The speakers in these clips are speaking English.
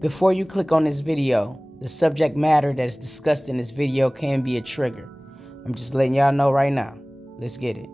Before you click on this video, the subject matter that is discussed in this video can be a trigger. I'm just letting y'all know right now. Let's get it.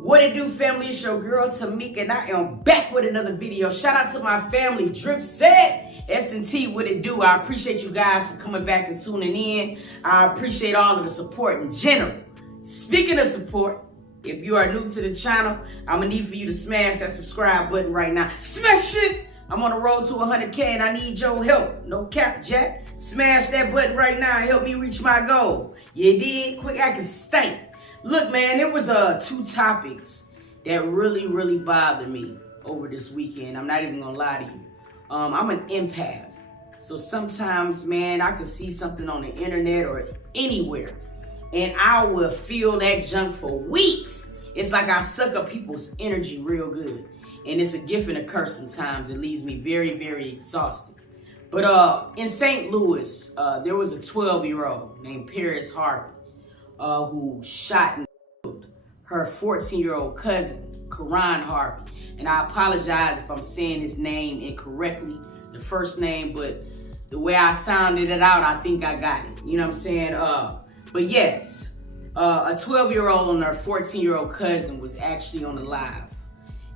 What it do, family? It's your girl Tamika, and I am back with another video. Shout out to my family, Drip Set, S&T, what it do? I appreciate you guys for coming back and tuning in. I appreciate all of the support in general. Speaking of support, if you are new to the channel, I'm gonna need for you to smash that subscribe button right now. Smash it! I'm on the road to 100K and I need your help. No cap, Jack. Smash that button right now and help me reach my goal. You did? Quick acting stank. Look, man, there was two topics that really bothered me over this weekend. I'm not even gonna lie to you. I'm an empath. So sometimes, man, I can see something on the internet or anywhere and I will feel that junk for weeks. It's like I suck up people's energy real good. And it's a gift and a curse sometimes. It leaves me very exhausted. But in St. Louis, there was a 12-year-old named Paris Harvey who shot and killed her 14-year-old cousin, Karan Harvey. And I apologize if I'm saying his name incorrectly, the first name, but the way I sounded it out, I think I got it. You know what I'm saying? But yes, a 12-year-old and her 14-year-old cousin was actually on the live.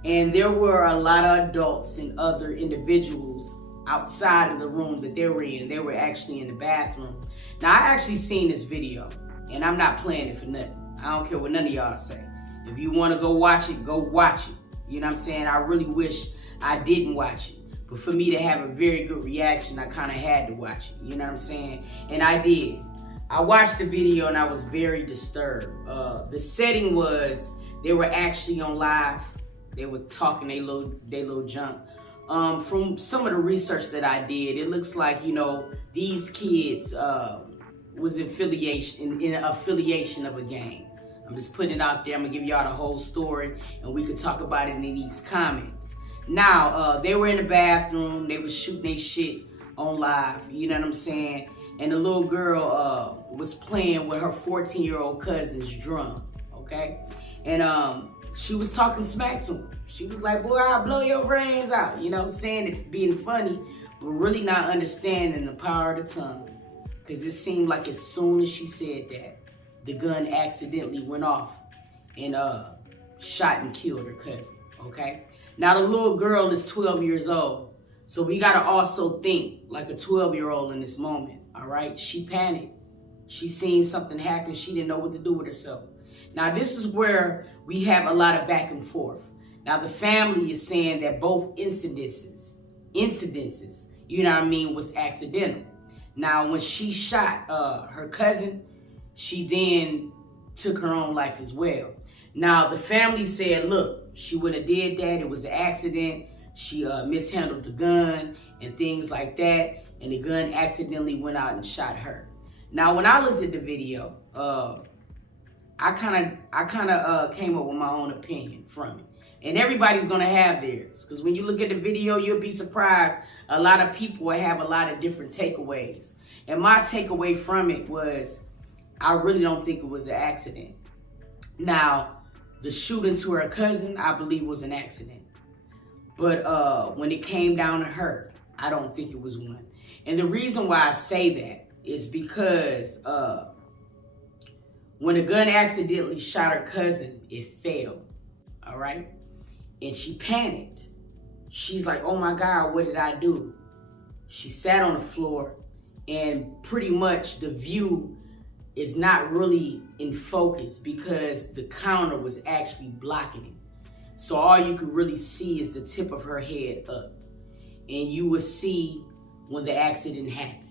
And there were a lot of adults and other individuals outside of the room that they were in. They were actually in the bathroom. Now, I actually seen this video, and I'm not playing it for nothing. I don't care what none of y'all say. If you want to go watch it, go watch it. You know what I'm saying? I really wish I didn't watch it. But for me to have a very good reaction, I kind of had to watch it. You know what I'm saying? And I did. I watched the video, and I was very disturbed. The setting was they were actually on live. They were talking they little junk. From some of the research that I did, it looks like, you know, these kids was in affiliation of a gang. I'm just putting it out there. I'm gonna give y'all the whole story and we could talk about it in these comments. Now, they were in the bathroom. They was shooting their shit on live. You know what I'm saying? And the little girl was playing with her 14-year-old cousin's drum, okay? And she was talking smack to him. She was like, boy, I'll blow your brains out. You know, saying it, being funny, but really not understanding the power of the tongue. Because it seemed like as soon as she said that, the gun accidentally went off and shot and killed her cousin, okay? Now, the little girl is 12 years old. So we got to also think like a 12-year-old in this moment, all right? She panicked. She seen something happen. She didn't know what to do with herself. Now, this is where we have a lot of back and forth. Now, the family is saying that both incidences, you know what I mean, was accidental. Now, when she shot her cousin, she then took her own life as well. Now, the family said, look, she wouldn't have did that. It was an accident. She mishandled the gun and things like that. And the gun accidentally went out and shot her. Now, when I looked at the video, I kind of came up with my own opinion from it. And everybody's going to have theirs. Because when you look at the video, you'll be surprised. A lot of people will have a lot of different takeaways. And my takeaway from it was, I really don't think it was an accident. Now, the shooting to her cousin, I believe was an accident. But when it came down to her, I don't think it was one. And the reason why I say that is because when the gun accidentally shot her cousin, it failed, all right? And she panicked. She's like, oh my God, what did I do? She sat on the floor and pretty much the view is not really in focus because the counter was actually blocking it. So all you could really see is the tip of her head up. And you will see when the accident happened,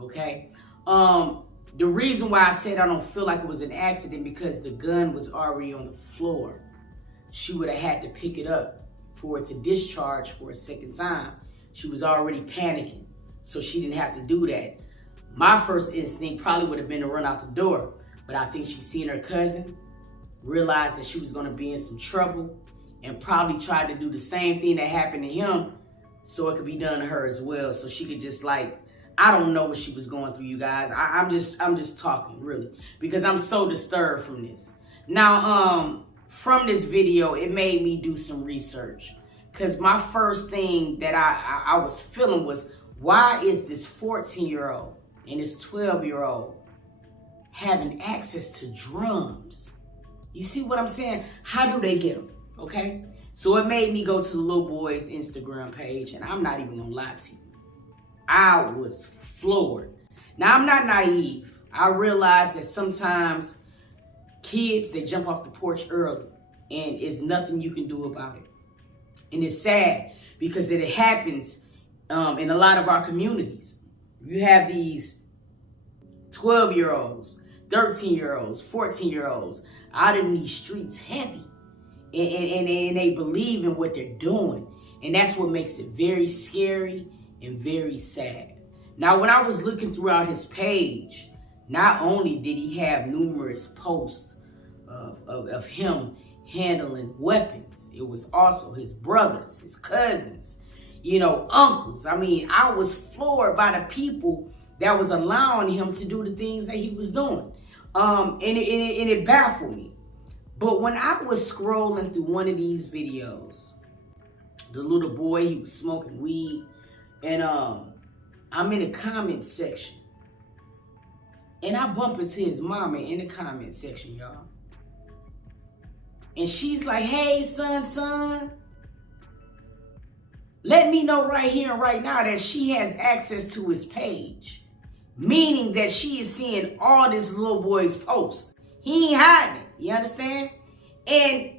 okay? The reason why I said I don't feel like it was an accident because the gun was already on the floor. She would have had to pick it up for it to discharge for a second time. She was already panicking, so she didn't have to do that. My first instinct probably would have been to run out the door, but I think she seen her cousin, realized that she was gonna be in some trouble, and probably tried to do the same thing that happened to him so it could be done to her as well. So she could just like, I don't know what she was going through, you guys. I'm just talking, really, because I'm so disturbed from this. Now, from this video, it made me do some research. Because my first thing that I was feeling was, Why is this 14-year-old and this 12-year-old having access to drums? You see what I'm saying? How do they get them? Okay? So it made me go to the little boy's Instagram page, and I'm not even gonna lie to you. I was floored. Now, I'm not naive. I realized that sometimes kids, they jump off the porch early, and it's nothing you can do about it. And it's sad because it happens in a lot of our communities. You have these 12-year-olds, 13-year-olds, 14-year-olds out in these streets heavy. And they believe in what they're doing. And that's what makes it very scary and very sad. Now, when I was looking throughout his page, not only did he have numerous posts of him handling weapons, it was also his brothers, his cousins, uncles. I mean, I was floored by the people that was allowing him to do the things that he was doing. And it baffled me. But when I was scrolling through one of these videos, the little boy, he was smoking weed, and I'm in the comment section, and I bump into his mama in the comment section, y'all. And she's like, "Hey, son, let me know right here and right now that she has access to his page." Meaning that she is seeing all this little boy's posts. He ain't hiding it, you understand? And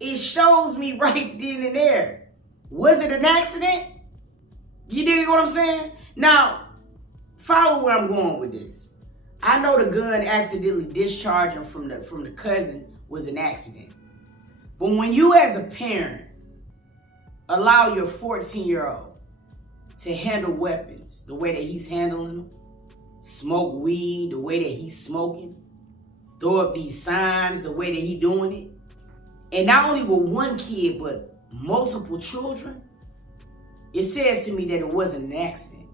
it shows me right then and there. Was it an accident? You dig what I'm saying? Now, follow where I'm going with this. I know the gun accidentally discharging from the cousin was an accident. But when you as a parent allow your 14-year-old to handle weapons the way that he's handling them, smoke weed the way that he's smoking, throw up these signs the way that he's doing it, and not only with one kid, but multiple children, it says to me that it wasn't an accident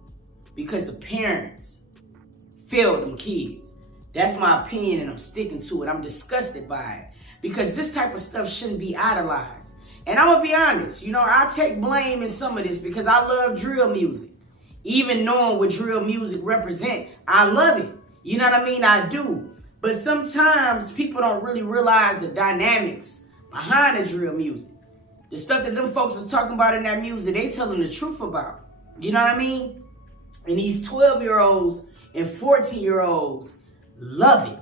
because the parents failed them kids. That's my opinion, and I'm sticking to it. I'm disgusted by it because this type of stuff shouldn't be idolized. And I'm gonna be honest, I take blame in some of this because I love drill music. Even knowing what drill music represent, I love it. You know what I mean? I do. But sometimes people don't really realize the dynamics behind the drill music. The stuff that them folks is talking about in that music, they telling the truth about. You know what I mean? And these 12-year-olds and 14-year-olds love it.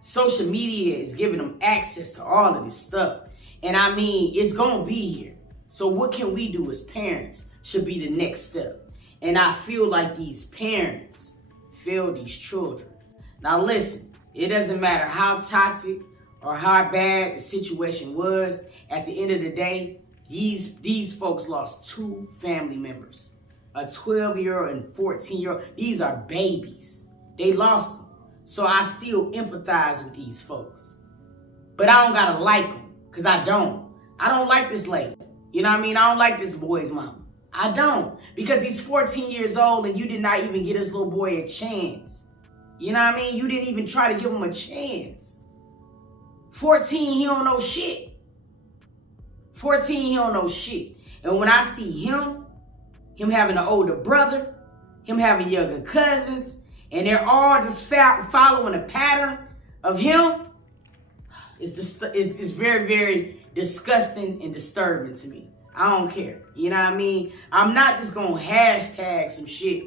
Social media is giving them access to all of this stuff. And I mean, it's gonna be here. So what can we do as parents should be the next step. And I feel like these parents fail these children. Now listen, it doesn't matter how toxic or how bad the situation was. At the end of the day, these folks lost 2 family members. A 12-year-old and 14-year-old. These are babies. They lost them. So I still empathize with these folks. But I don't gotta like them, because I don't. I don't like this lady. You know what I mean? I don't like this boy's mama. I don't. Because he's 14 years old and you did not even give this little boy a chance. You know what I mean? You didn't even try to give him a chance. 14, he don't know shit. 14, he don't know shit. And when I see him having an older brother, him having younger cousins, and they're all just following a pattern of him, it's very, very disgusting and disturbing to me. I don't care. You know what I mean? I'm not just going to hashtag some shit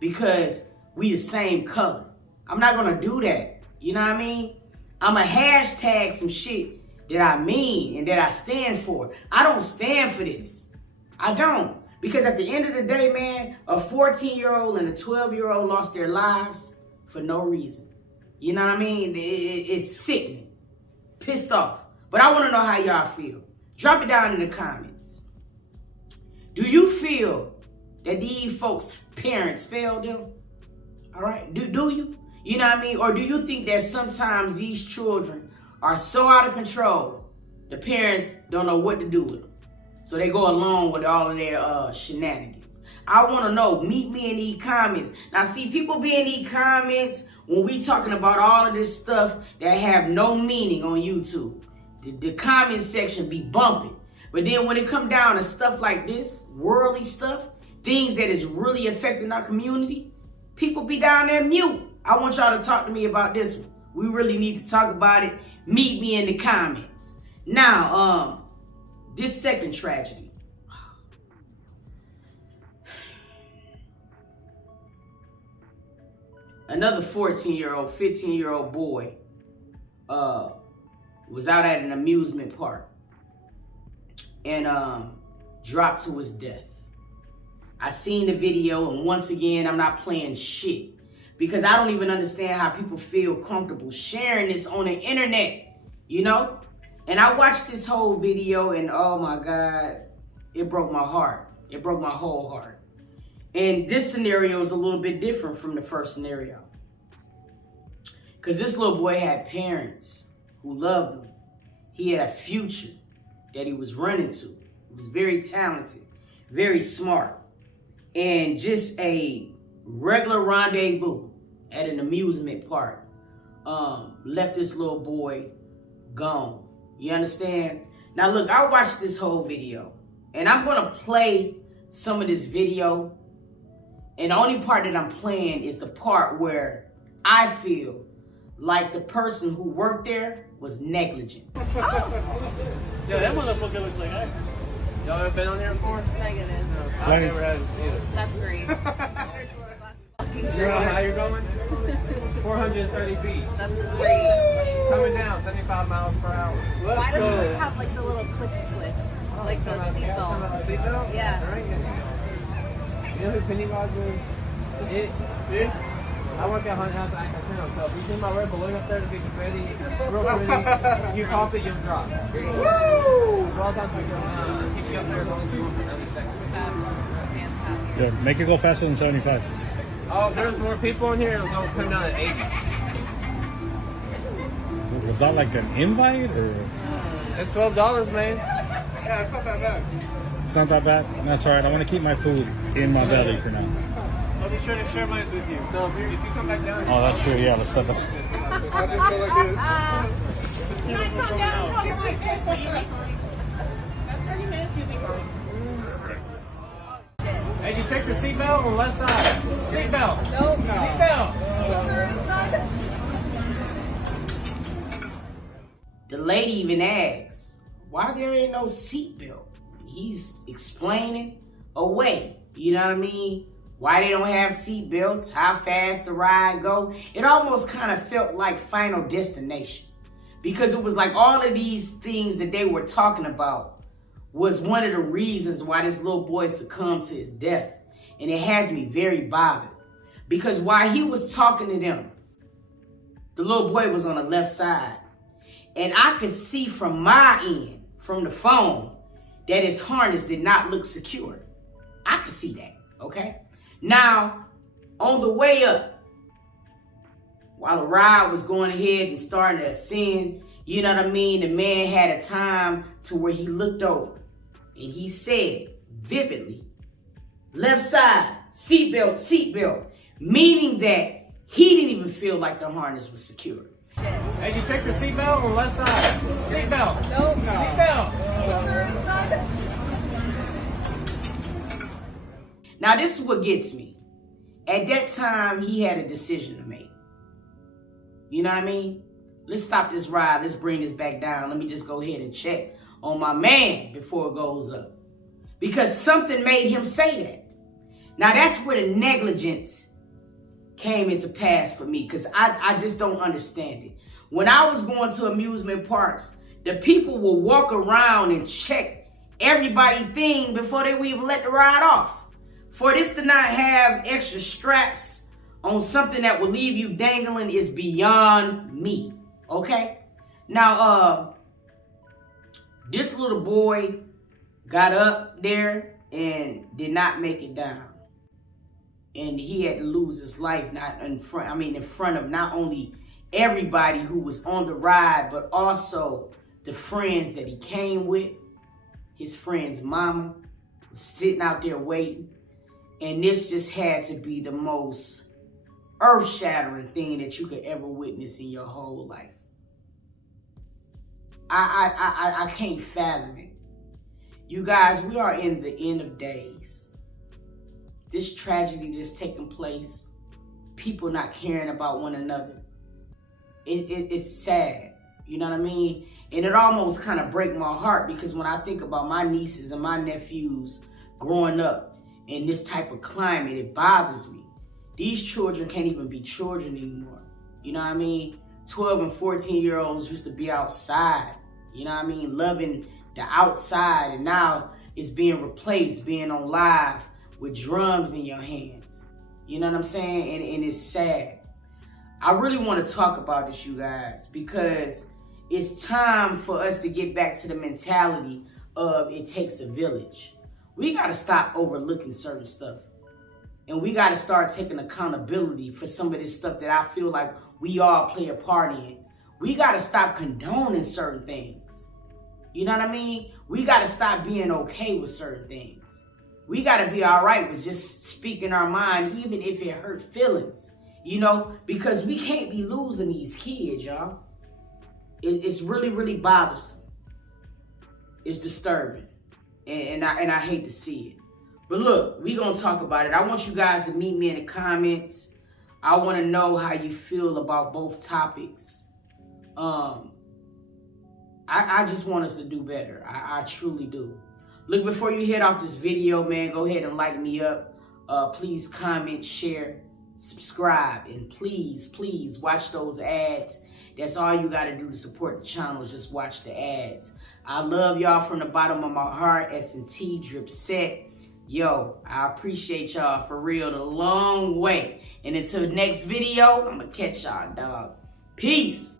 because we the same color. I'm not going to do that. You know what I mean? I'm going to hashtag some shit that I mean and that I stand for. I don't stand for this. I don't. Because at the end of the day, man, a 14-year-old and a 12-year-old lost their lives for no reason. You know what I mean? It's sickening. Pissed off. But I want to know how y'all feel. Drop it down in the comments. Do you feel that these folks' parents failed them? All right. Do you? You know what I mean? Or do you think that sometimes these children are so out of control, the parents don't know what to do with them? So they go along with all of their shenanigans. I want to know. Meet me in these comments. Now, see, people be in these comments when we talking about all of this stuff that have no meaning on YouTube. The comment section be bumping. But then when it come down to stuff like this, worldly stuff, things that is really affecting our community, people be down there mute. I want y'all to talk to me about this one. We really need to talk about it. Meet me in the comments. Now, this second tragedy. Another 14-year-old, 15-year-old boy was out at an amusement park and dropped to his death. I seen the video, and once again, I'm not playing shit because I don't even understand how people feel comfortable sharing this on the internet, you know? And I watched this whole video, and oh my God, it broke my heart. It broke my whole heart. And this scenario is a little bit different from the first scenario. Because this little boy had parents who loved him. He had a future that he was running to. He was very talented, very smart. And just a regular rendezvous at an amusement park left this little boy gone. You understand? Now look, I watched this whole video, and I'm gonna play some of this video. And the only part that I'm playing is the part where I feel like the person who worked there was negligent. Yeah, that motherfucker looks like that. Y'all ever been on here before? Negative. No, I've never had it either. That's great. You know how you're going? 430 feet. That's great. Coming down 75 miles per hour. Why doesn't this have like the little click twist? Like the seatbelt? Seatbelt? Yeah. Right. You know who Pennywise is? It? Yeah. I work at Haunted House at Casino, so if you see my red balloon up there to be confetti, real pretty, you pop it, you'll drop. Woo! So all times we can keep you up there as long as you want for 90 seconds. Fantastic. Yeah, make it go faster than 75. Oh, there's more people in here, it'll go come down at 80. Was that like an invite or? It's $12, man. Yeah, it's not that bad. It's not that bad? That's all right. I want to keep my food in my belly for now. I'll be sure to share mine with you. So if you come back down. Oh, that's true. Yeah, let's step up. Hey, you check your seatbelt on the left side. Seatbelt. Nope. Seatbelt. The lady even asks, why there ain't no seatbelt? He's explaining away. You know what I mean? Why they don't have seatbelts, how fast the ride go. It almost kind of felt like Final Destination, because it was like all of these things that they were talking about was one of the reasons why this little boy succumbed to his death. And it has me very bothered, because while he was talking to them, the little boy was on the left side. And I could see from my end, from the phone, that his harness did not look secure. I could see that, okay? Now, on the way up, while the ride was going ahead and starting to ascend, you know what I mean? The man had a time to where he looked over and he said vividly, left side, seatbelt, seatbelt, meaning that he didn't even feel like the harness was secure. Hey, you check your seatbelt on the left side. Seatbelt. Nope. Seatbelt. Now, this is what gets me. At that time, he had a decision to make. You know what I mean? Let's stop this ride. Let's bring this back down. Let me just go ahead and check on my man before it goes up. Because something made him say that. Now, that's where the negligence came into pass for me, because I just don't understand it. When I was going to amusement parks, the people will walk around and check everybody's thing before they would even let the ride off. For this to not have extra straps on something that will leave you dangling is beyond me, okay? Now, this little boy got up there and did not make it down. And he had to lose his life in front of not only everybody who was on the ride, but also the friends that he came with. His friend's mama was sitting out there waiting. And this just had to be the most earth-shattering thing that you could ever witness in your whole life. I can't fathom it. You guys, we are in the end of days. this tragedy that's taking place, people not caring about one another, it's sad. You know what I mean? And it almost kind of breaks my heart, because when I think about my nieces and my nephews growing up in this type of climate, it bothers me. These children can't even be children anymore. You know what I mean? 12 and 14-year-olds used to be outside, you know what I mean, loving the outside, and now it's being replaced, being on live with drums in your hands. You know what I'm saying? And it's sad. I really want to talk about this, you guys, because it's time for us to get back to the mentality of it takes a village. We got to stop overlooking certain stuff. And we got to start taking accountability for some of this stuff that I feel like we all play a part in. We got to stop condoning certain things. You know what I mean? We got to stop being okay with certain things. We got to be all right with just speaking our mind, even if it hurt feelings. You know, because we can't be losing these kids, y'all. It's really, really bothersome. It's disturbing. And I hate to see it. But look, we're going to talk about it. I want you guys to meet me in the comments. I want to know how you feel about both topics. I just want us to do better. I truly do. Look, before you head off this video, man, go ahead and like me up. Please comment, share, subscribe, and please, please watch those ads. That's all you got to do to support the channel, is just watch the ads. I love y'all from the bottom of my heart. S&T Drip Set. Yo, I appreciate y'all for real the long way. And until the next video, I'm going to catch y'all, dog. Peace.